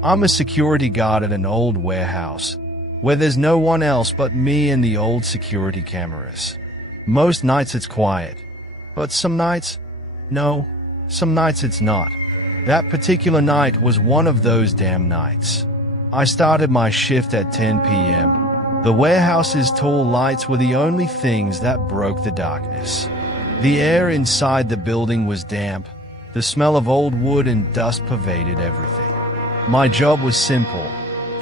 I'm a security guard at an old warehouse, where there's no one else but me and the old security cameras. Most nights it's quiet, but some nights it's not. That particular night was one of those damn nights. I started my shift at 10 p.m. The warehouse's tall lights were the only things that broke the darkness. The air inside the building was damp. The smell of old wood and dust pervaded everything. My job was simple: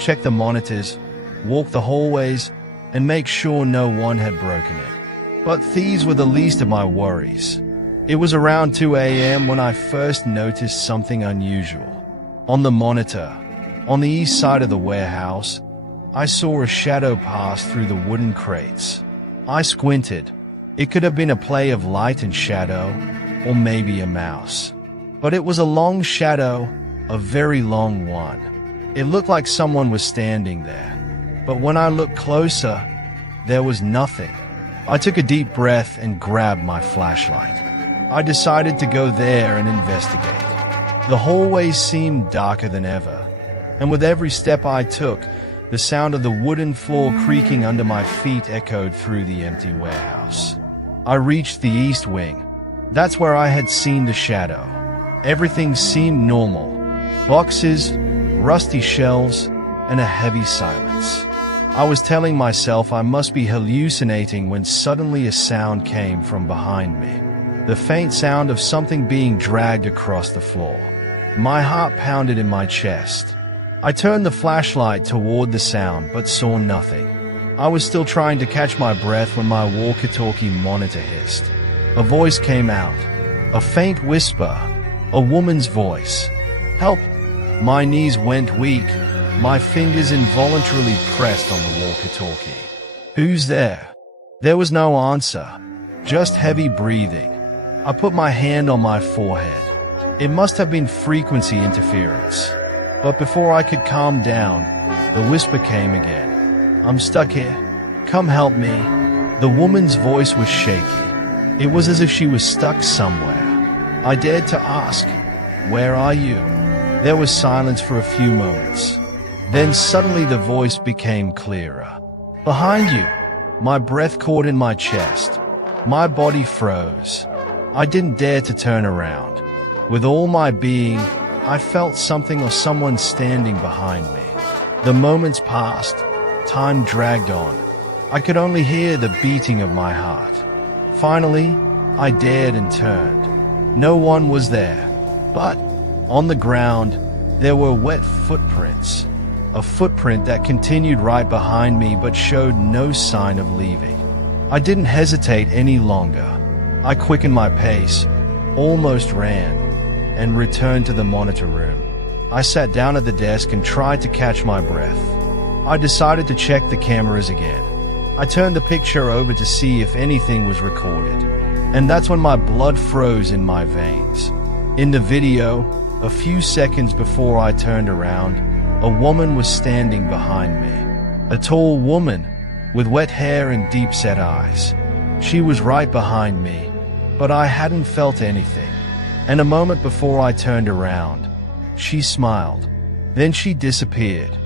check the monitors, walk the hallways, and make sure no one had broken it. But thieves were the least of my worries. It was around 2 a.m. when I first noticed something unusual. On the monitor, on the east side of the warehouse, I saw a shadow pass through the wooden crates. I squinted. It could have been a play of light and shadow, or maybe a mouse. But it was a long shadow, a very long one. It looked like someone was standing there. But when I looked closer, there was nothing. I took a deep breath and grabbed my flashlight. I decided to go there and investigate. The hallway seemed darker than ever, and with every step I took, the sound of the wooden floor creaking under my feet echoed through the empty warehouse. I reached the east wing. That's where I had seen the shadow. Everything seemed normal. Boxes, rusty shelves, and a heavy silence. I was telling myself I must be hallucinating when suddenly a sound came from behind me. The faint sound of something being dragged across the floor. My heart pounded in my chest. I turned the flashlight toward the sound but saw nothing. I was still trying to catch my breath when my walkie-talkie monitor hissed. A voice came out. A faint whisper. A woman's voice. "Help!" My knees went weak. My fingers involuntarily pressed on the walkie-talkie. "Who's there?" There was no answer. Just heavy breathing. I put my hand on my forehead. It must have been frequency interference. But before I could calm down, the whisper came again. "I'm stuck here. Come help me." The woman's voice was shaky. It was as if she was stuck somewhere. I dared to ask, "Where are you?" There was silence for a few moments. Then suddenly the voice became clearer. "Behind you." My breath caught in my chest. My body froze. I didn't dare to turn around. With all my being, I felt something or someone standing behind me. The moments passed. Time dragged on. I could only hear the beating of my heart. Finally, I dared and turned. No one was there. But on the ground, there were wet footprints. A footprint that continued right behind me but showed no sign of leaving. I didn't hesitate any longer. I quickened my pace, almost ran, and returned to the monitor room. I sat down at the desk and tried to catch my breath. I decided to check the cameras again. I turned the picture over to see if anything was recorded. And that's when my blood froze in my veins. In the video, a few seconds before I turned around, a woman was standing behind me. A tall woman, with wet hair and deep-set eyes. She was right behind me, but I hadn't felt anything. And a moment before I turned around, she smiled. Then she disappeared.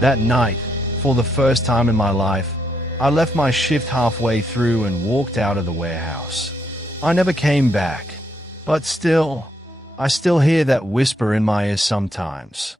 That night, for the first time in my life, I left my shift halfway through and walked out of the warehouse. I never came back, but I still hear that whisper in my ear sometimes.